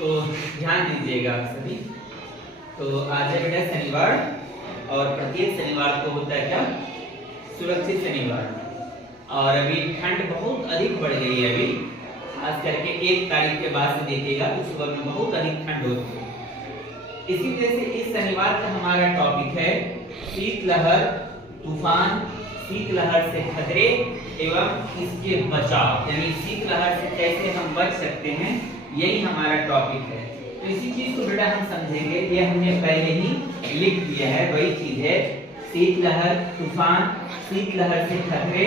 तो ध्यान दीजिएगा आप सभी। तो आज है बेटा शनिवार और प्रत्येक शनिवार को होता है क्या, सुरक्षित शनिवार। और अभी ठंड बहुत अधिक बढ़ गई है। अभी खास करके 1 तारीख के बाद से देखिएगा तो सुबह में बहुत अधिक ठंड होती है। इसी वजह से इस शनिवार का हमारा टॉपिक है शीतलहर, तूफान, शीतलहर से खतरे एवं इसके बचाव, यानी शीतलहर से कैसे हम बच सकते हैं, यही हमारा टॉपिक है। तो इसी चीज को बेटा हम समझेंगे। ये हमने पहले ही लिख दिया है, वही चीज है शीतलहर, तूफान, शीतलहर से खतरे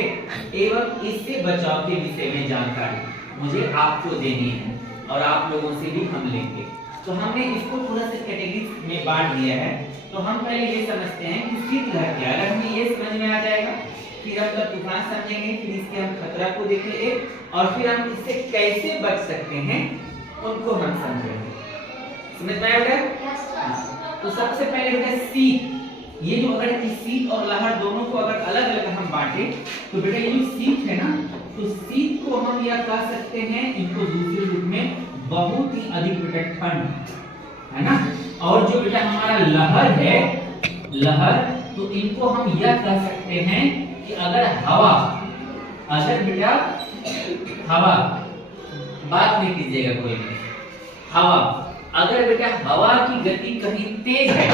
एवं इससे बचाव के विषय में जानकारी मुझे आपको देनी है और आप लोगों से भी हम लेंगे। तो हमने इसको थोड़ा सा कैटेगरी में बांट दिया है। तो हम पहले ये समझते हैं कि शीतलहर क्या है। अगर हमें ये समझ में आ जाएगा, फिर हम तूफान समझेंगे, फिर इसके हम खतरा को देखेंगे और फिर हम इससे कैसे बच सकते हैं उनको हम समझेंगे। समझ में आया बेटा? तो सबसे पहले बेटा शीत, ये जो अगर इस शीत और लहर दोनों को अगर अलग अलग हम बांटे तो बेटा ये जो शीत है ना, तो शीत को हम यह कह सकते हैं, इनको दूसरे रूप में बहुत ही अधिक बेटा ठंड है ना। और जो बेटा हमारा लहर है, लहर, तो इनको हम यह कह सकते हैं कि अगर हवा, अगर बेटा हवा, बात नहीं कीजिएगा कोई भी, हवा, अगर बेटा हवा की गति कहीं तेज है,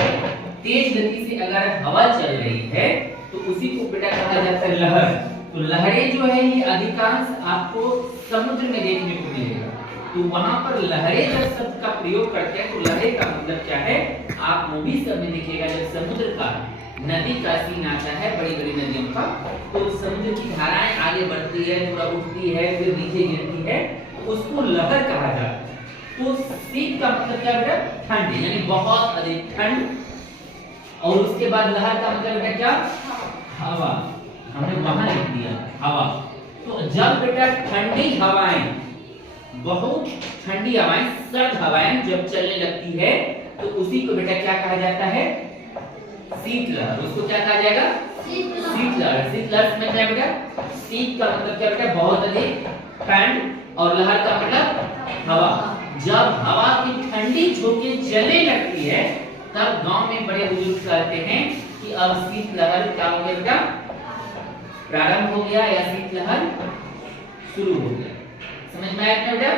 तेज गति से अगर हवा चल रही है तो उसी को बेटा कहा जाता है लहर। तो लहरें जो है ये अधिकांश आपको समुद्र में देखने को मिलेगा। तो वहां पर लहरें जब शब्द का प्रयोग करते हैं तो लहरें का मतलब क्या है, आप मूवी सब में देखिएगा जब समुद्र का, नदी का सीन आता है, बड़ी बड़ी नदियों का, तो समुद्र की धाराएं आगे बढ़ती है, थोड़ा उठती है, फिर नीचे गिरती है, तो उसको लहर कहा जाता है। तो शीत का मतलब क्या बेटा, ठंड, यानी बहुत अधिक ठंड। और उसके बाद लहर का मतलब बेटा क्या, हवा, हमने वहां लिख दिया हवा। तो जब बेटा ठंडी हवाएं, बहुत ठंडी हवाएं, सर्द हवाएं जब चलने लगती है तो उसी को बेटा क्या कहा जाता है, शीतलहर। उसको क्या कहा जाएगा, शीतलहर। शीतलहर में क्या बेटा, शीत का मतलब क्या बेटा, बहुत अधिक ठंड, और लहर का मतलब हवा। जब हवा की ठंडी झोंके चलने लगती है तब गांव में बड़े बुजुर्ग कहते हैं कि अब शीतलहर क्या हो गया बेटा, प्रारंभ हो गया या शीतलहर शुरू हो गया। समझ में आया बेटा?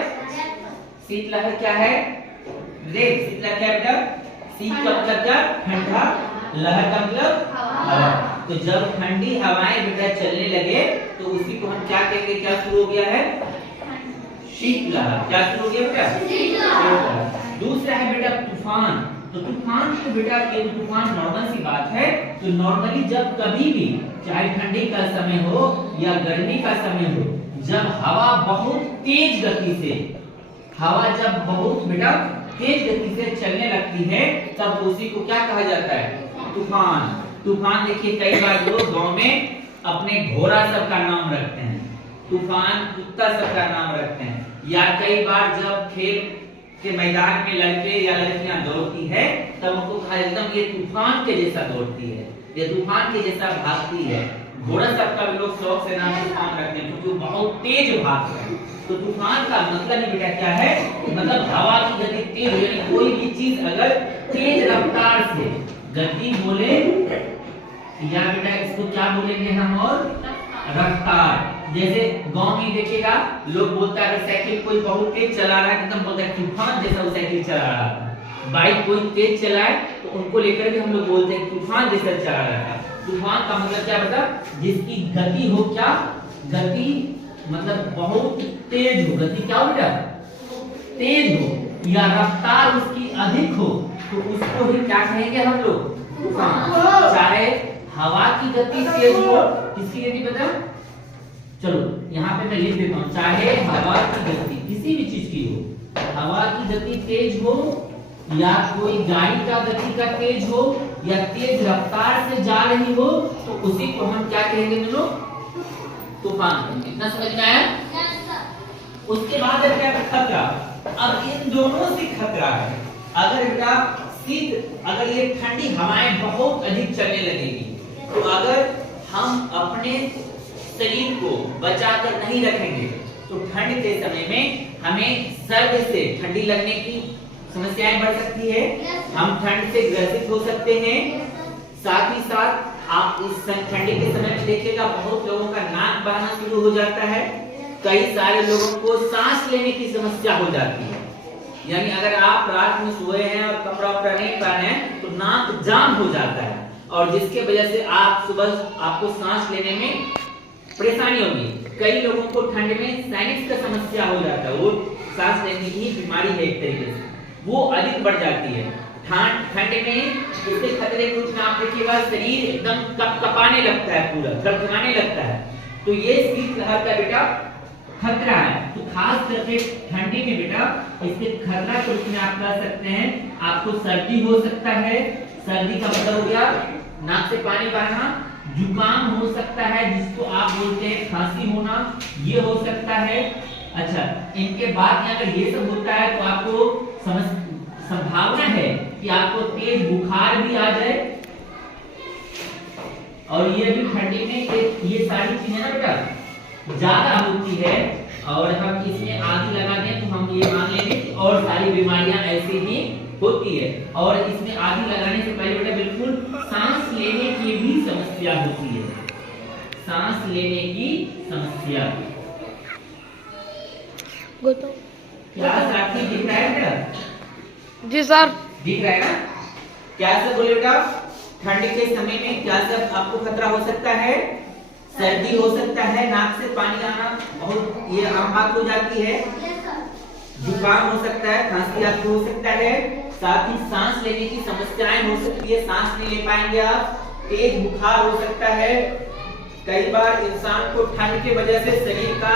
शीतलहर क्या है, शीतलहर क्या है बेटा, शीत का मतलब क्या, ठंडा, लहर का मतलब हवा। तो जब ठंडी हवाएं बेटा चलने लगे तो उसी को हम क्या कहेंगे, क्या शुरू हो गया है, शीतलहर। क्या शुरू हो गया बेटा, शीतलहर। दूसरा है बेटा तूफान। तो तूफान तो बेटा ये तूफान नॉर्मल सी बात है। तो नॉर्मली जब कभी भी, चाहे ठंडी का समय हो या गर्मी का समय हो, जब हवा बहुत तेज गति से, हवा जब बहुत बेटा तेज गति से चलने लगती है तब उसी को क्या कहा जाता है, तूफान। तूफान देखिए कई बार लोग गांव में अपने घोड़ा सब का नाम रखते हैं, तूफान कुत्ता सब का नाम रखते हैं। या कई बार जब खेल के मैदान में लड़के या लड़कियां दौड़ती है तब उनको कहा एकदम ये तूफान के जैसा दौड़ती है, ये तूफान के जैसा भागती है। घोड़ा सब का लोग शौक से नाम तूफान रखते हैं क्योंकि वो बहुत तेज भागता है। तो तूफान का मतलब ही बेटा क्या है, मतलब हवा की गति तेज, यानी कोई भी चीज अगर तेज रफ्तार से गति बोले या बेटा इसको क्या बोलेंगे हम, और रफ्तार। जैसे गांव में देखिएगा लोग बोलता है साइकिल कोई बहुत तेज चला रहा है, एकदम बोलता है तूफान जैसा वो साइकिल चला रहा है। बाइक कोई तेज चलाए तो उनको लेकर के हम लोग बोलते हैं तूफान जैसा चला रहा है। तूफान का मतलब क्या बेटा, जिसकी गति हो, क्या गति मतलब बहुत तेज हो, गति क्या हो बेटा, तेज हो, या रफ्तार उसकी अधिक हो तो उसको ही क्या कहेंगे हम लोग, तूफान। चाहे हवा की गति तेज हो, किसकी गति बेटा, चलो यहाँ पे मैं लिख देता हूँ, चाहे हवा की गति किसी भी चीज की हो, हवा की गति तेज हो या कोई गाड़ी का गति का तेज हो या तेज रफ्तार से जा रही हो तो उसी को हम क्या कहेंगे लोग, तूफान। इतना समझ में आया? उसके बाद है क्या, खतरा। अब इन दोनों से खतरा है। अगर बेटा शीत, अगर ये ठंडी हवाएं बहुत अधिक चलने लगेगी तो अगर हम अपने शरीर को बचाकर नहीं रखेंगे तो ठंड के समय में हमें सर्द से ठंडी लगने की समस्याएं बढ़ सकती है, हम ठंड से ग्रसित हो सकते हैं। साथ ही साथ आप इस ठंडी के समय में देखिएगा बहुत लोगों का नाक बहना शुरू हो जाता है, कई सारे लोगों को सांस लेने की समस्या हो जाती है। यानी अगर आप रात में सोए हैं और कपड़ा वपड़ा नहीं पहने हैं तो नाक जाम हो जाता है और जिसके वजह से आप सुबह आपको सांस लेने में परेशानी होगी। कई लोगों को ठंड में साइनस का समस्या हो जाता है, वो सांस लेने की बीमारी है एक तरीके से, वो अधिक बढ़ जाती है। ठंड में इसके खतरे कुछ ना आप देखिएगा, शरीर एकदम कपकपाने लगता है, पूरा थरथराने लगता है, तो ये शीतलहर का बेटा खतरा है। तो खास करके ठंडी में बेटा इसके खतरा को इसमें आप कह सकते हैं, आपको सर्दी हो सकता है, सर्दी का मतलब हो गया नाक से पानी बहना, जुकाम हो सकता है जिसको आप बोलते हैं खांसी होना, ये हो सकता है। अच्छा, इनके बाद अगर ये सब होता है तो आपको संभावना है कि आपको तेज बुखार भी आ जाए, और ये भी ठंडी में ये सारी चीजें ना बेटा ज्यादा होती है, और हम इसमें आग लगा दें तो हम ये मान लेंगे कि और सारी बीमारियां ऐसी ही होती है। और इसमें आग लगाने से पहले बेटा बिल्कुल सांस लेने की भी समस्या होती है, सांस लेने की समस्या। क्या साथी दिख रहा है बेटा? जी सर दिख रहा है ना? क्या सब बोले बेटा, ठंड के समय में क्या सब आपको खतरा हो सकता है? सर्दी हो सकता है, नाक से पानी आना बहुत ये आम बात हो जाती है, जुकाम हो सकता है, खांसी आपको हो सकता है, साथ ही सांस लेने की समस्याएं हो सकती है, सांस नहीं ले पाएंगे आप, तेज बुखार हो सकता है। कई बार इंसान को ठंड की वजह से शरीर का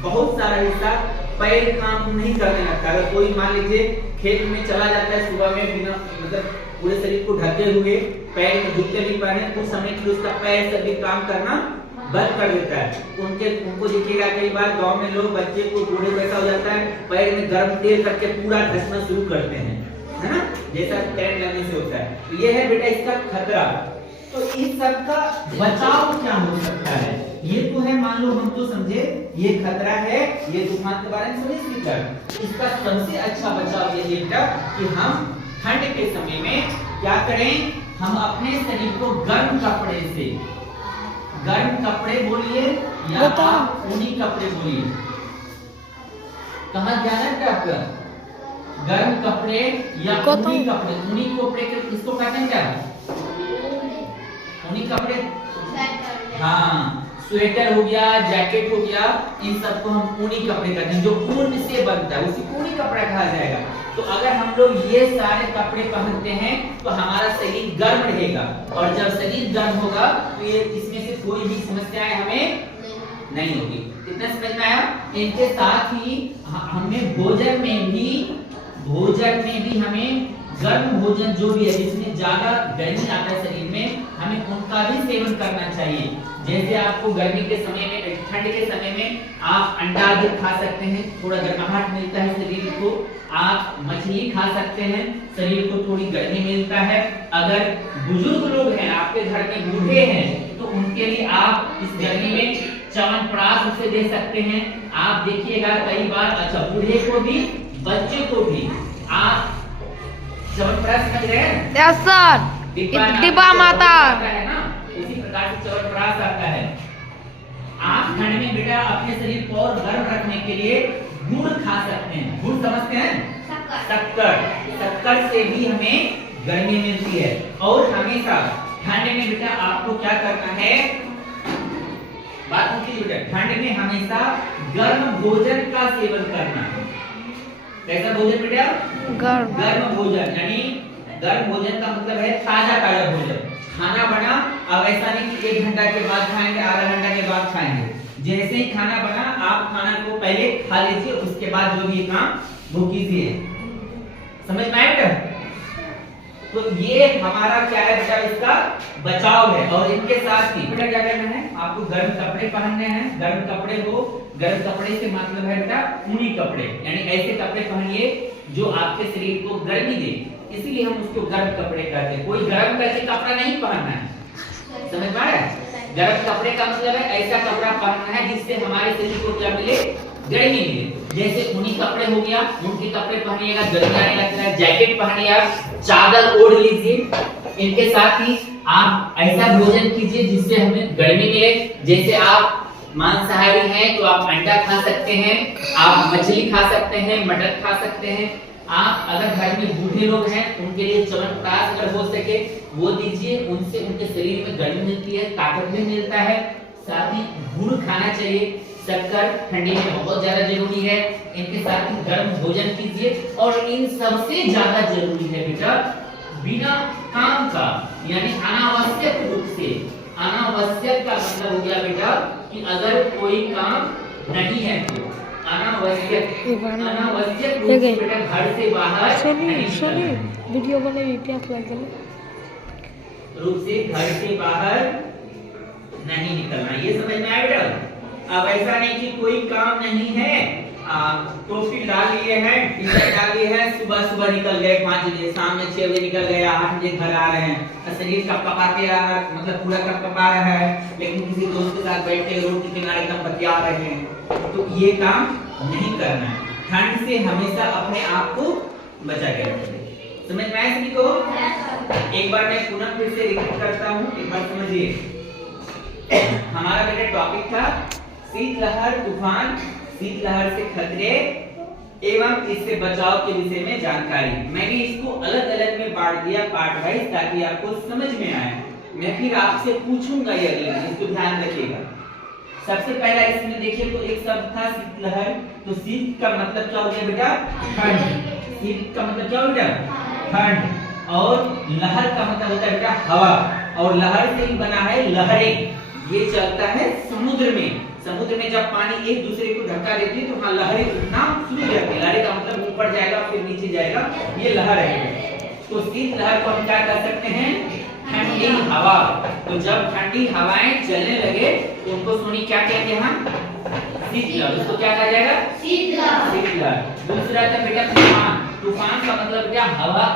बहुत सारा हिस्सा पैर काम नहीं करने लगता। अगर कोई मान लीजिए खेत में चला जाता है सुबह में बिना मतलब पूरे शरीर को ढके हुए, पैर में जूते नहीं पहने, कुछ समय के लिए उसका पैर से भी काम करना बंद कर देता है। उनको देखिएगा कई बार गांव में लोग बच्चे को बूढ़े पैसा हो जाता है, पैर में गर्म तेल करके पूरा घसना शुरू करते हैं, है ना, जैसा करंट लगने से होता है। तो ये है बेटा इसका खतरा। तो इस सब का बचाव क्या हो सकता है? ये तो है, मान लो हम तो समझे ये खतरा है, ये तूफान के बारे में समझ स्पीकर। इसका सबसे अच्छा बचाव ये बेटा कि हम ठंड के समय में क्या करें, हम अपने शरीर को गर्म कपड़े से, गर्म कपड़े बोलिए या आप ऊनी कपड़े बोलिए, कहाँ ध्यान है आपका, गर्म कपड़े या ऊनी कपड़े। ऊनी कपड़े किसको कहते हैं, क्या ऊनी कपड़े? हाँ, स्वेटर हो गया, जैकेट हो गया, इन सबको हम ऊनी कपड़े कहते हैं, जो ऊन से बनता है उसी ऊनी कपड़ा कहा जाएगा। तो अगर हम लोग ये सारे कपड़े पहनते हैं तो हमारा शरीर गर्म रहेगा, और जब शरीर गर्म होगा तो ये इसमें से कोई भी समस्याएं हमें नहीं होगी। कितना समझ में आया? इनके साथ ही हमें भोजन में भी हमें गर्म भोजन जो भी है जिसमें ज्यादा गर्मी आता है शरीर में, हमें उनका भी सेवन करना चाहिए। जैसे आपको गर्मी के समय में, ठंड के समय में आप अंडा अधिक खा सकते हैं, थोड़ा गर्माहट मिलता है शरीर को। आप मछली खा सकते हैं, शरीर को थोड़ी गर्मी मिलता है। अगर बुजुर्ग लोग हैं, आपके घर में बूढ़े हैं, तो उनके लिए आप इस गर्मी में च्यवनप्राश उसे दे सकते हैं। आप देखिएगा कई बार, अच्छा बूढ़े को भी बच्चे को भी आप च्यवनप्राश समझ रहे हैं? यस सर, डिब्बा माता है ना, उसी प्रकार से च्यवनप्राश आता है। आप ठंड में बेटा अपने शरीर को और गर्म रखने के लिए गुड़ खा सकते हैं। गुड़ समझते हैं? शक्कर से भी हमें गर्मी मिलती है। और हमेशा ठंड में बेटा आपको क्या करना है, बात होती है बेटा, ठंड में हमेशा गर्म भोजन का सेवन करना है। कैसा भोजन बेटा? गर्म भोजन, यानी गर्म भोजन का मतलब है ताजा भोजन। खाना बना, अब ऐसा नहीं कि 1 घंटा के बाद खाएंगे, आधा घंटा के बाद खाएंगे। जैसे ही खाना बना आप खाना को पहले खा लीजिए, उसके बाद जो भी काम वो कीजिए। समझ में आया बेटा? तो ये हमारा क्या है बेटा, इसका बचाव है। और इनके साथ ही बेटा क्या करना है, आपको गर्म कपड़े पहनने हैं। गर्म कपड़े हो, गर्म कपड़े से मतलब है बेटा ऊनी कपड़े, यानी ऐसे कपड़े पहनिए जो आपके शरीर को गर्मी दे, इसीलिए हम उसको गर्म कपड़े कहते हैं। कोई गर्म करके कपड़ा नहीं पहनना है, समझ में आया? गर्म कपड़े का मतलब है ऐसा कपड़ा पहनना है जिससे हमारे शरीर को क्या मिले, गर्मी मिले। जैसे ऊनी कपड़े हो गया, ऊन के कपड़े पहनिएगा गर्मी आने लगता है, जैकेट पहनिए आप, चादर ओढ़ लीजिए। इनके साथ ही आप ऐसा भोजन कीजिए जिससे हमें गर्मी मिले। जैसे आप मांसाहारी हैं तो आप अंडा खा सकते हैं, आप मछली खा सकते हैं, मटन खा सकते हैं। आप अगर घर में बूढ़े लोग हैं उनके लिए च्यवनप्राश अगर हो सके वो दीजिए, उनसे उनके शरीर में गर्मी मिलती है, ताकत भी मिलता है। साथ ही गुड़ खाना चाहिए, शक्कर ठंडी में बहुत ज्यादा जरूरी है। इनके साथ ही गर्म भोजन कीजिए और इन सबसे ज्यादा जरूरी है बेटा बिना काम का यानी अनावश्यक रूप से, अनावश्यक का मतलब हो गया बेटा कि अगर कोई काम नहीं है तो अनावश्यक रूप से बेटा घर से बाहर सुनिए वीडियो बने भी प्यास लग गया रूप से घर से बाहर नहीं निकलना, ये समझ में आया बेटा। अब ऐसा नहीं कि कोई काम नहीं है, टोपी डाल लिए हैं, टी-शर्ट डाल लिए हैं, सुबह सुबह निकल गए 5 बजे, शाम में 6 बजे निकल गए, 8 बजे घर आ रहे हैं, शरीर कपकपाते रहा, मतलब पूरा कपकपा रहा है, लेकिन किसी दोस्त के साथ बैठ के रोड के किनारे एकदम बतिया रहे हैं, तो ये काम नहीं करना है। ठंड से हमेशा अपने आप को बचा के रखिए। समझ में आया सभी को? एक बार मैं पुनः फिर से रिपीट करता हूँ, एक बार समझिए। हमारा बेटा टॉपिक था शीतलहर तूफान, शीतलहर से खतरे एवं इससे बचाव के विषय में जानकारी। मैंने इसको अलग अलग में बांट दिया पार्ट वाइज ताकि आपको समझ में आए। मैं फिर आपसे पूछूंगा ये अगले दिन, इसको ध्यान रखिएगा। सबसे पहला इसमें देखिए तो एक शब्द था शीतलहर, तो शीत का मतलब क्या हो गया बेटा? ठंड। शीत का मतलब क्या हो बेटा? ठंड। और लहर का मतलब होता है बेटा हवा, और लहर से ही बना है लहरें। ये चलता है समुद्र में। समुद्र में जब पानी एक दूसरे को धक्का देती है तो वहां लहरें उठना शुरू हो जाती है। लहरें का मतलब ऊपर जाएगा फिर नीचे जाएगा, ये लहर है। तो शीत लहर को हम क्या कर सकते हैं? ठंडी हवा। तो जब ठंडी हवाएं चलने लगे तो उनको सोनी क्या कहते हैं हम? शीतलहर। उसको क्या कहा जाएगा? शीतलहर। दूसरा था बेटा तूफान। तूफान का मतलब क्या? हवा।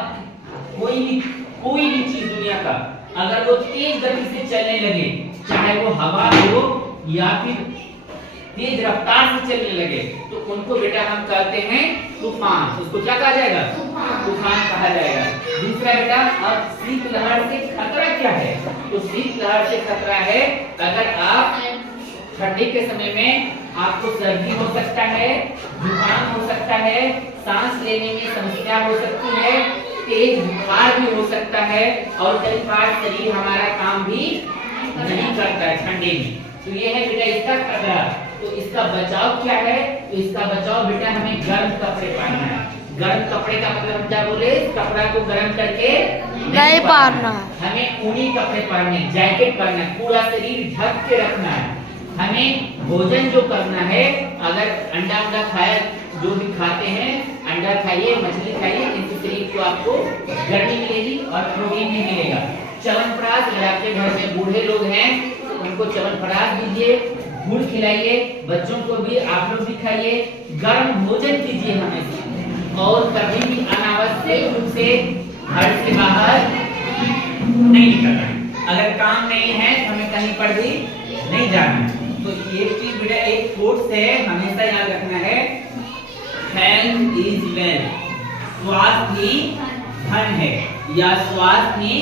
कोई भी चीज दुनिया का अगर वो तेज गति से चलने लगे, चाहे वो हवा हो या फिर तेज रफ्तार से चलने लगे, तो उनको बेटा हम कहते हैं तूफान। उसको क्या कहा जाएगा? तूफान कहा जाएगा। दूसरा बेटा अब शीतलहर से खतरा क्या है? तो शीतलहर से खतरा है अगर आप ठंडी के समय में आपको सर्दी हो सकता है, जुकाम हो सकता है, सांस लेने में समस्या हो सकती है, तेज बुखार भी हो सकता है, और कई बार शरीर हमारा काम भी नहीं करता है ठंडी में। तो ये है बेटा इसका खतरा। तो इसका बचाव क्या है? तो इसका बचाव बेटा हमें गर्म कपड़े पहनना है। गर्म कपड़े का मतलब हम क्या बोले? कपड़ा को गर्म करके नहीं पहनना है। हमें ऊनी कपड़े पहनने, जैकेट पहनना है, पूरा शरीर ढक के रखना है। हमें भोजन जो करना है, अगर अंडा खाया जो भी खाते हैं, अंडा खाइए, मछली खाइए, इनसे शरीर को आपको गर्मी मिलेगी और प्रोटीन भी मिलेगा। च्यवनप्राश, अगर आपके घर में बूढ़े लोग हैं उनको च्यवनप्राश दीजिए, गुड़ खिलाइए, बच्चों को भी आप लोग भी खाइए, गर्म भोजन कीजिए हमेशा, और कभी भी अनावश्यक रूप से घर से बाहर नहीं निकलना है। अगर काम नहीं है तो हमें कहीं पर भी नहीं जाना है। तो ये चीज बेटा एक कोर्स है, हमेशा याद रखना है, हेल्थ इज वेल्थ। स्वास्थ्य ही धन है या स्वास्थ्य ही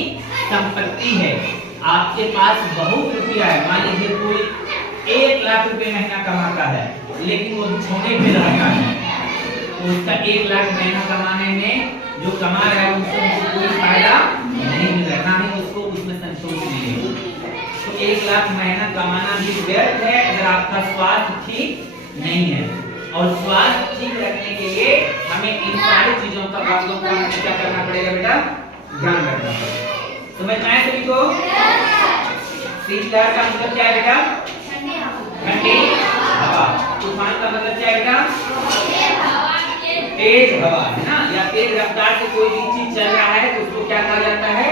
संपत्ति है। आपके पास बहुत रुपया है, मान लीजिए कोई 1 लाख रुपए महीना कमाता है लेकिन वो छोटे पे रहता है, तो उसका 1 लाख महीना कमाने में जो कमा रहा है उसको कोई फायदा नहीं मिल रहा, ना ही उसको उसमें संतोष नहीं है। तो 1 लाख महीना कमाना भी व्यर्थ है अगर आपका स्वास्थ्य ठीक नहीं है। और स्वास्थ्य ठीक रखने के लिए हमें इन सारी चीजों का बातों का क्या करना पड़ेगा बेटा? ध्यान रखना पड़ेगा। समझ में आया सभी को? शीतलहर का मतलब क्या है बेटा? ठंडी हवा। तूफान का मतलब क्या है बेटा? तेज हवा, है ना, या तेज रफ्तार से कोई भी चीज चल रहा है तो उसको क्या कहा जाता है?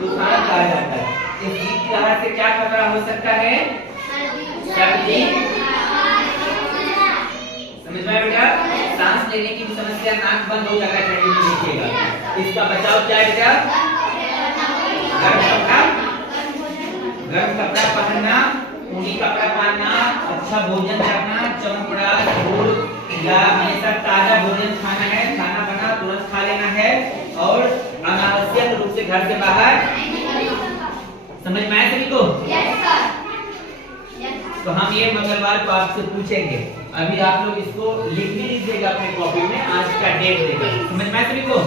तूफान कहा जाता है। इस शीतलहर से क्या खतरा हो सकता है? सर्दी। समझ में आया बेटा? सांस लेने की समस्या, नाक बंद हो जाएगा ठंडी में, देखिएगा। इसका बचाव क्या है बेटा? गर्म कपड़ा गर्म कपड़ा पहनना, ऊनी कपड़ा पहनना, अच्छा भोजन करना, चमकदार फूल या हमेशा ताजा भोजन खाना है, खाना बना तुरंत खा लेना है और अनावश्यक रूप से घर से बाहर। समझ में आया सभी को? तो हम ये मंगलवार को आपसे पूछेंगे। अभी आप लोग इसको लिख भी लीजिएगा अपने कॉपी में, आज का डेट देकर। समझ में आया सभी को?